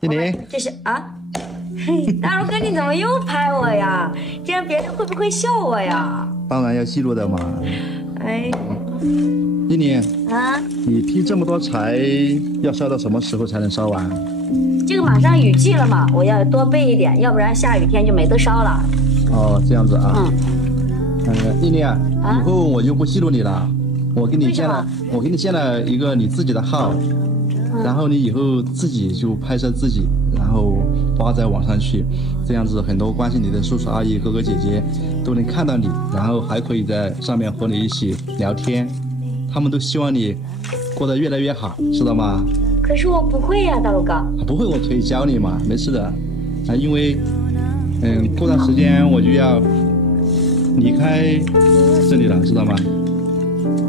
依林，这是啊，嘿，大陆哥你怎么又拍我呀？这样别人会不会笑我呀？当然要记录的嘛。哎，依林啊，你劈这么多柴，要烧到什么时候才能烧完？这个马上雨季了嘛，我要多备一点，要不然下雨天就没得烧了。哦，这样子啊。依林啊，啊以后我就不记录你了，我给你为什么建了一个你自己的号，然后你以后自己就拍摄自己，然后发在网上去，这样子很多关心你的叔叔阿姨哥哥姐姐都能看到你，然后还可以在上面和你一起聊天，他们都希望你过得越来越好，知道吗？可是我不会呀，大陆哥。不会，我可以教你嘛，没事的。因为过段时间我就要离开这里了，知道吗？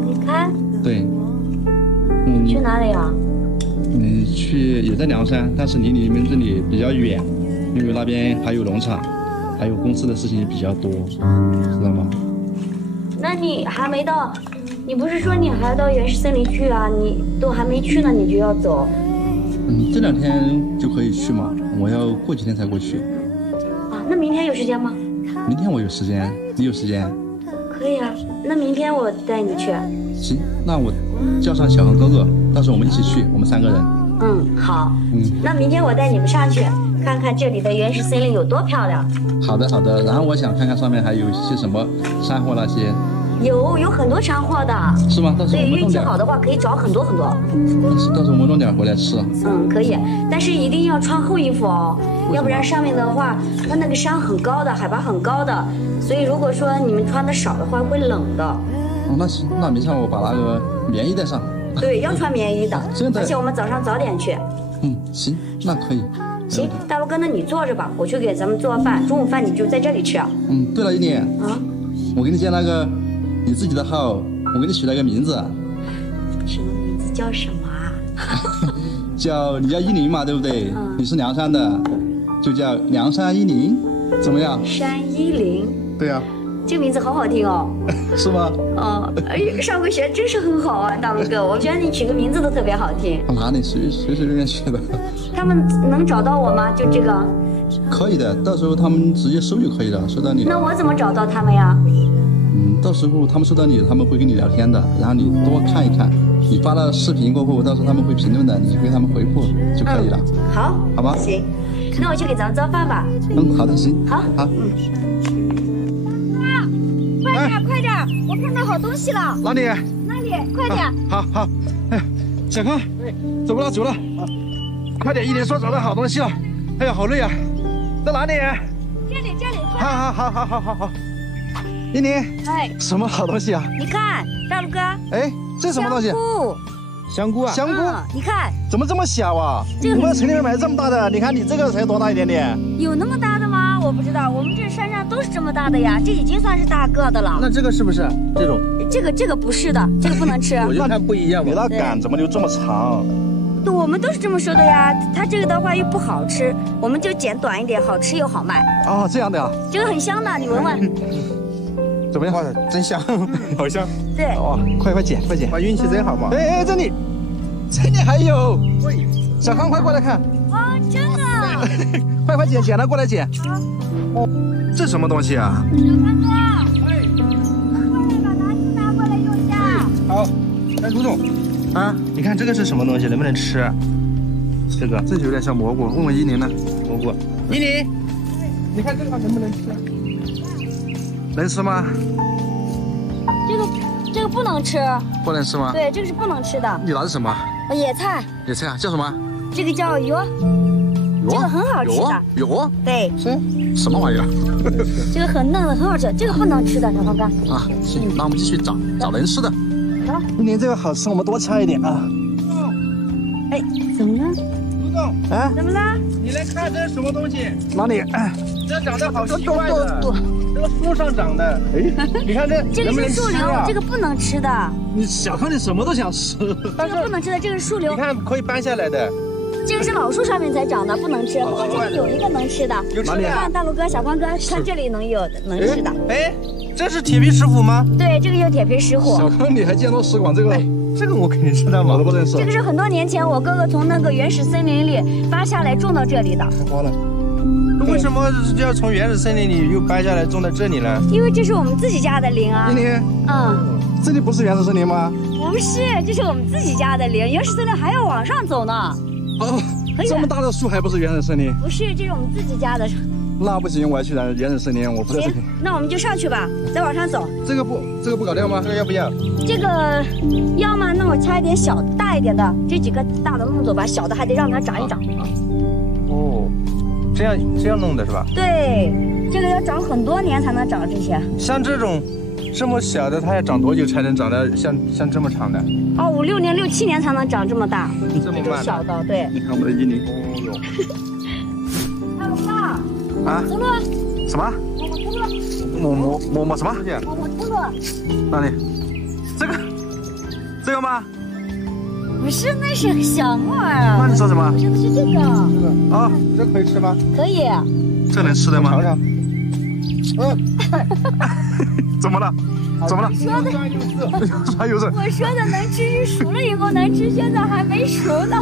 离开？对。去哪里啊？去也在凉山，但是离你们这里比较远，因为那边还有农场，还有公司的事情也比较多，知道吗？那你还没到，你不是说你还要到原始森林去啊？你都还没去呢，你就要走？这2天就可以去嘛，我要过几天才过去。啊，那明天有时间吗？明天我有时间，你有时间？可以啊，那明天我带你去。行，那我叫上小恒哥哥，到时候我们一起去，我们3个人。好。那明天我带你们上去，看看这里的原始森林有多漂亮。好的，好的。然后我想看看上面还有一些什么山货那些。有很多山货的。是吗？到时候我们对，运气好的话可以找很多很多。到时候我们弄点回来吃。可以，但是一定要穿厚衣服哦，要不然上面的话，它那个山很高的，海拔很高的，所以如果说你们穿的少的话会冷的。哦，那行，那明天我把那个棉衣带上。对，要穿棉衣的。真的。而且我们早上早点去。行，那可以。行，大陆哥，那你坐着吧，我去给咱们做饭，中午饭你就在这里吃。对了，依林。我给你建那个你自己的号，我给你取了个名字。什么名字？叫什么啊？你叫依林嘛，对不对？你是凉山的，就叫凉山依林，怎么样？山依林。对呀。这个名字好好听哦。是吗？上回学真是很好啊，大陆哥，我觉得你取个名字都特别好听。哪里随便便取的？他们能找到我吗？就这个？可以的，到时候他们直接搜就可以了，搜到你。那我怎么找到他们呀？到时候他们搜到你，他们会跟你聊天的，然后你多看一看，你发了视频过后，到时候他们会评论的，你就给他们回复就可以了。好，好吧。行，那我去给咱们做饭吧。好的，行。好。快点！我看到好东西了。哪里？那里，快点！好。哎，小康，走了。快点，依林说找到好东西了。哎呀，好累啊！在哪里？这里，好。依林，什么好东西啊？你看，大陆哥。这是什么东西？香菇啊！香菇，你看，怎么这么小啊？我们城里面买这么大的，你看你这个才多大一点点？有那么大的吗？我不知道，我们这山上都是这么大的呀，这已经算是大个的了。那这个是不是这种？这个不是的，这个不能吃。我就看不一样嘛。你那杆怎么就这么长？我们都是这么说的呀。它这个的话又不好吃，我们就剪短一点，好吃又好卖。哦，这样的呀。这个很香的，你闻闻。怎么样？真香，好香。对。哇，快剪！哇，运气真好嘛。这里还有。小康，快过来看。真的。快剪了，过来剪。这什么东西啊？小康哥，快来把垃圾拿过来用一下。好，朱总。你看这个是什么东西？能不能吃？这有点像蘑菇，问问依林呢。蘑菇。依林，你看这个能不能吃？能吃吗？这个不能吃。不能吃吗？对，这个是不能吃的。你拿的什么？野菜。野菜啊，叫什么？这个叫油。这个很好吃的。油？对。什么玩意儿？这个很嫩的，很好吃。这个不能吃的，小胖哥。行，那我们继续找能吃的。好，依林这个好吃，我们多掐一点啊。怎么了？朱总。怎么了？你来看这是什么东西？哪里？这长得好奇怪的。这个树上长的。你看这个是树瘤，这个不能吃的。你小康，你什么都想吃。这个不能吃的，这个是树瘤。你看可以搬下来的。这个是老树上面才长的，不能吃。不过这里有一个能吃的。哪里？看大陆哥、小光哥，看这里能吃的。这是铁皮石斛吗？对，这个叫铁皮石斛。小康，你还见多识广，这个这个我肯定知道嘛，我都不认识。这个是很多年前我哥哥从那个原始森林里扒下来种到这里的。开花了。为什么要从原始森林里又掰下来种在这里呢？因为这是我们自己家的林啊。今天，这里不是原始森林吗？不是，这是我们自己家的林，原始森林还要往上走呢。哦，这么大的树还不是原始森林？不是，这是我们自己家的。那不行，我要去原始森林，我不在这里。那我们就上去吧，再往上走。这个不搞掉吗？这个要不要？这个要吗？那我掐一点大一点的，这几个大的弄走吧，小的还得让它长一长。哦，这样弄的是吧？对，这个要长很多年才能长这些。像这种这么小的，它要长多久才能长得像这么长的？哦，5、6年、6、7年才能长这么大。这么慢？小的，对。你看我的101。哦哟。大龙啊！啊？出了。什么？摸什么？我出了。哪里？这个吗？不是，那是小木耳啊。那你说什么？我说的是这个。啊，这可以吃吗？可以。这能吃的吗？尝尝。怎么了？怎么了？还有这。我说的能吃，熟了以后能吃，现在还没熟呢。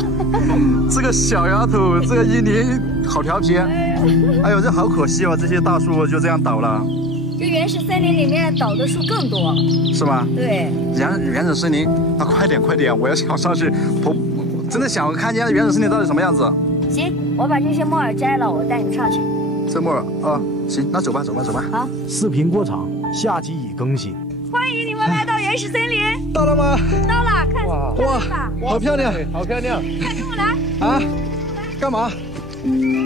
这个小丫头，这个101好调皮。哎呦，这好可惜哦，这些大树就这样倒了。这原始森林里面倒的树更多，是吧？对。原始森林，啊，快点，我要想上去，真的想看见原始森林到底什么样子。行，我把这些木耳摘了，我带你们上去。这木耳啊，行，那走吧。好。视频过场，下集已更新。欢迎你们来到原始森林。到了吗？到了，看吧。好漂亮，好漂亮。快跟我来。啊？干嘛？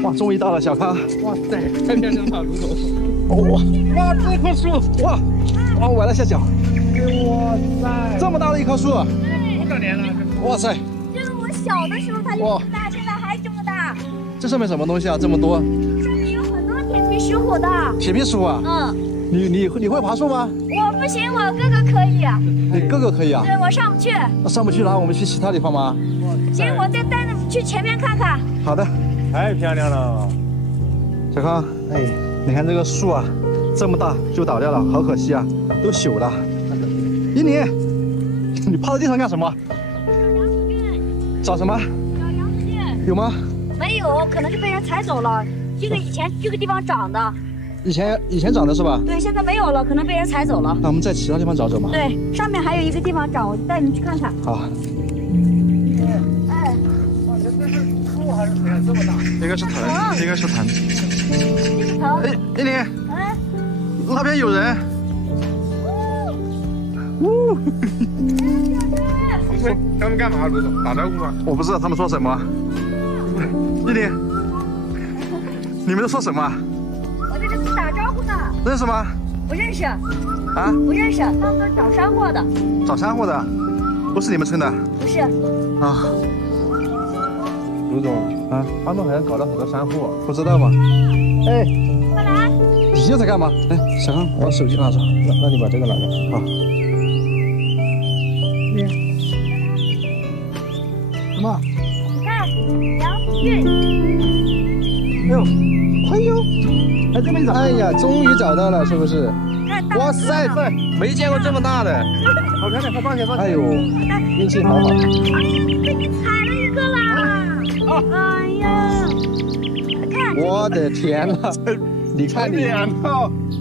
哇，终于到了，小康。哇塞，太漂亮了，卢总。哇，这棵树，哇，崴了下脚。哇塞，这么大的一棵树。对。多少年了？哇塞。这个我小的时候它就这么大，现在还这么大。这上面什么东西啊？这么多。上面有很多铁皮石虎的。铁皮树啊？你会爬树吗？我不行，我哥哥可以。你哥哥可以啊？对，我上不去。那上不去，然后我们去其他地方吗？行，我再带你们去前面看看。好的。太漂亮了。小康，哎，你看这个树啊，这么大就倒掉了，好可惜啊，都朽了。101，你趴在地上干什么？找什么？找杨子菌。有吗？没有，可能是被人踩走了。这个以前这个地方长的。以前长的是吧？对，现在没有了，可能被人踩走了。那我们在其他地方找找嘛。对，上面还有一个地方长，我带你们去看看。好。哎。哇，这是树还是藤？这么大？应该是藤。这是藤。哎，101。哎。那边有人。他们干嘛？卢总，打招呼吗？我不知道他们说什么。101，你们都说什么？我在这打招呼呢。认识吗？不认识。啊？不认识，他们都是找山货的。找山货的，不是你们村的？不是。啊。卢总啊，他们好像搞了很多山货，不知道吗？哎，快来！你又在干嘛？哎，小康，我手机拿着。那你把这个拿着。好。什么？你看，杨子菌。哎呦，还真没找。哎呀，终于找到了，是不是？哇塞，没见过这么大的。好漂亮，放下。哎呦，运气好好。哎呀，被你踩了一个啦！哎呀，看。我的天呐！你看你，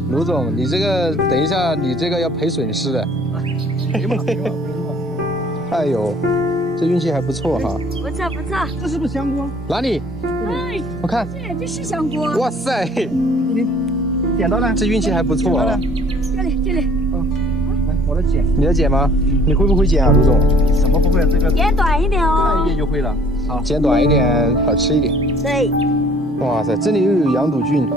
卢总，你这个等一下，你这个要赔损失的。哎呦，这运气还不错哈。不错。这是不是香锅？哪里？哎，我看。这是香锅。哇塞，你捡到了？这运气还不错啊。这里。来，我来捡。你来捡吗？你会不会捡啊，卢总？什么不会？这个剪短一点哦。看一遍就会了。好，剪短一点，好吃一点。对。哇塞，这里又有羊肚菌，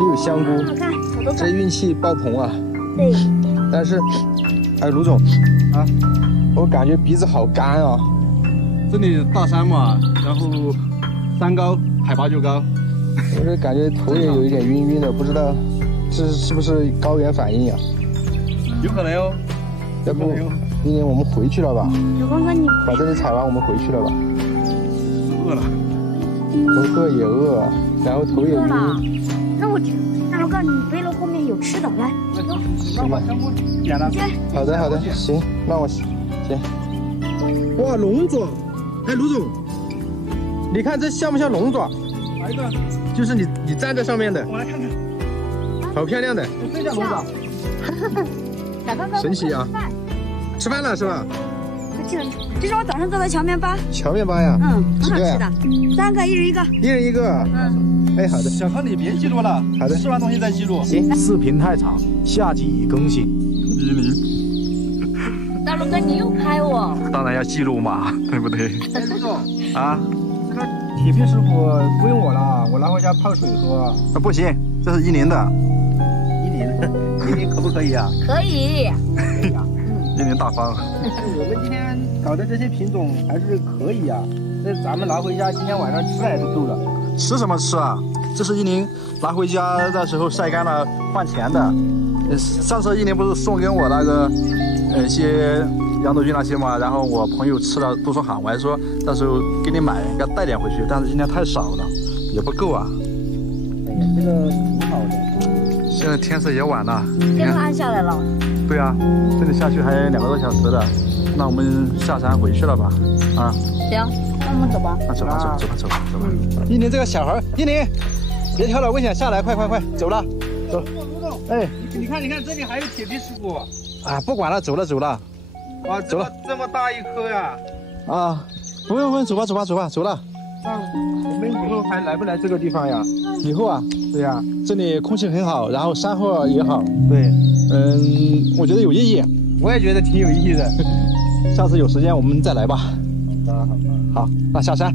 又有香菇，好看，好多这运气爆棚啊！对。但是，哎，卢总啊，我感觉鼻子好干啊。这里大山嘛，然后山高，海拔就高，我就感觉头也有一点晕晕的，不知道这是不是高原反应啊？有可能哟。要不今年我们回去了吧？小光哥，你把这里采完，我们回去了吧？饿了。我饿也饿，然后头也晕。那我大龙哥，你背篓后面有吃的，来，行吧。点了。好的，行，那我行。哇，龙爪！哎，卢总，你看这像不像龙爪？哪一个？就是你站在上面的，我来看看。好漂亮的，这叫龙爪。神奇啊！吃饭了是吧？这是我早上做的荞面包。荞面包呀？很好几个呀？吃的，3个，一人一个。一人一个。哎，好的。小康，你别记录了。好的。吃完东西再记录。行。视频太长，下集已更新。大陆哥，你又拍我？当然要记录嘛，对不对？哎，卢总啊，这个铁皮石斛不用我了，我拿回家泡水喝。啊不行，这是1000的。1000可不可以啊？可以。1000大方。我们今天搞的这些品种还是可以啊，那咱们拿回家今天晚上吃还是够了。吃什么吃啊？这是1000拿回家的时候晒干了换钱的。上次1000不是送给我那个一些羊肚菌那些嘛，然后我朋友吃了都说好，我还说到时候给你买一个带点回去，但是今天太少了，也不够啊。哎呀，这个挺好的。现在天色也晚了，天都暗下来了。对啊，这里下去还有2个多小时的，那我们下山回去了吧？啊，行，那我们走吧。那走吧。1000这个小孩，1000，别挑了，危险，下来，快，走了，走。哎，你看，这里还有铁皮石斛啊，不管了，走了。啊，走了，这么大一颗呀！啊，不用，走吧，走了。我们以后还来不来这个地方呀？以后啊，对呀，这里空气很好，然后山货也好，对，我觉得有意义。我也觉得挺有意义的。下次有时间我们再来吧。好吧。好，那下山。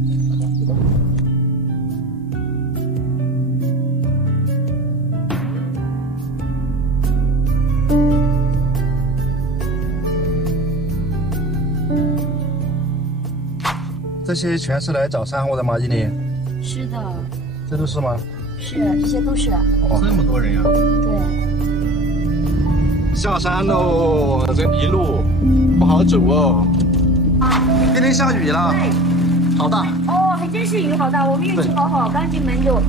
这些全是来找山货的吗？1000？是的，这都是吗？是，这些都是。哦，这么多人呀！对。下山喽，这泥路不好走哦。今天下雨了，好大。哦，还真是雨好大，我们运气好好，刚进门就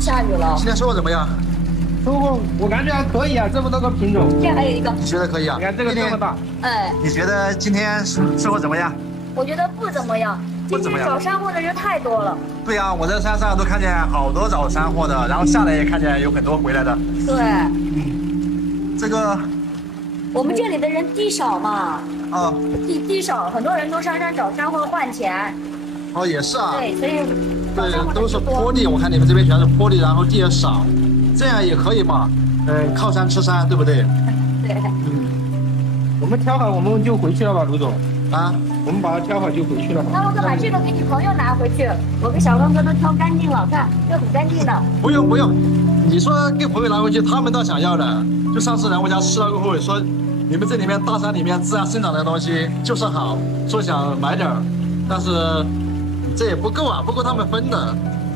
下雨了。今天收获怎么样？收获我感觉还可以啊，这么多个品种。这还有一个。你觉得可以啊？你看这个这么大。哎，你觉得今天收获怎么样？我觉得不怎么样。今天找山货的人太多了。对呀，我在山上都看见好多找山货的，然后下来也看见有很多回来的。对。这个。我们这里的人地少嘛。啊。地少，很多人都上山找山货换钱。哦，也是啊。对，所以。对，都是坡地，我看你们这边全是坡地，然后地也少，这样也可以嘛。靠山吃山，对不对？对。我们挑好我们就回去了吧，卢总。啊。我们把它挑好就回去了。那我哥把这个给你朋友拿回去，我跟小刚哥都挑干净了，看这很干净的。不用，你说给朋友拿回去，他们倒想要的。就上次来我家吃了过后，说你们这里面大山里面自然生长的东西就是好，说想买点儿，但是这也不够啊，不够他们分的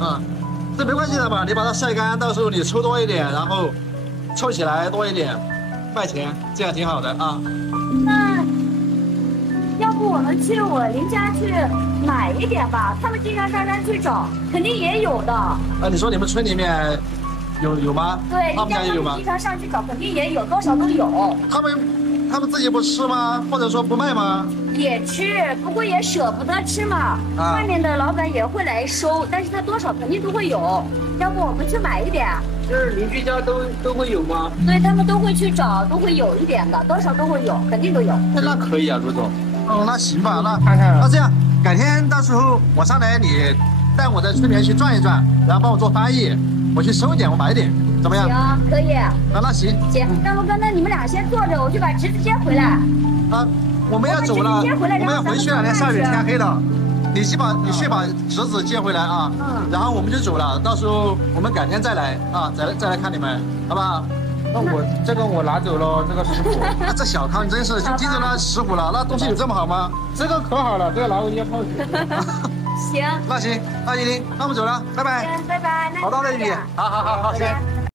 啊。这没关系的吧？你把它晒干，到时候你抽多一点，然后凑起来多一点，卖钱，这样挺好的啊。那。要不我们去我邻家去买一点吧，他们经常上山去找，肯定也有的。你说你们村里面有吗？对，他们家也有吗？经常上去找，肯定也有，多少都有。他们自己不吃吗？或者说不卖吗？也吃，不过也舍不得吃嘛。外面的老板也会来收，但是他多少肯定都会有。要不我们去买一点？就是邻居家都会有吗？对，他们都会去找，都会有一点的，多少都会有，肯定都有。那可以啊，卢总。哦，那行吧，那看看。那这样，改天到时候我上来，你带我在村里面去转一转，然后帮我做翻译，我去收一点，我买一点，怎么样？行，可以。那行。行，大陆哥，那你们俩先坐着，我去把侄子接回来。啊，我们要走了，我们要回去了，连下雨天黑了。你去把侄子接回来啊，然后我们就走了，到时候我们改天再来啊，再来看你们，好不好？那我拿走了这个石斛。这小康真是就盯着那石斛了，那东西有这么好吗？这个可好了，这个拿回家泡水。行。那行，那1000，那我们走了，拜拜。拜拜。好大的雨，好，先。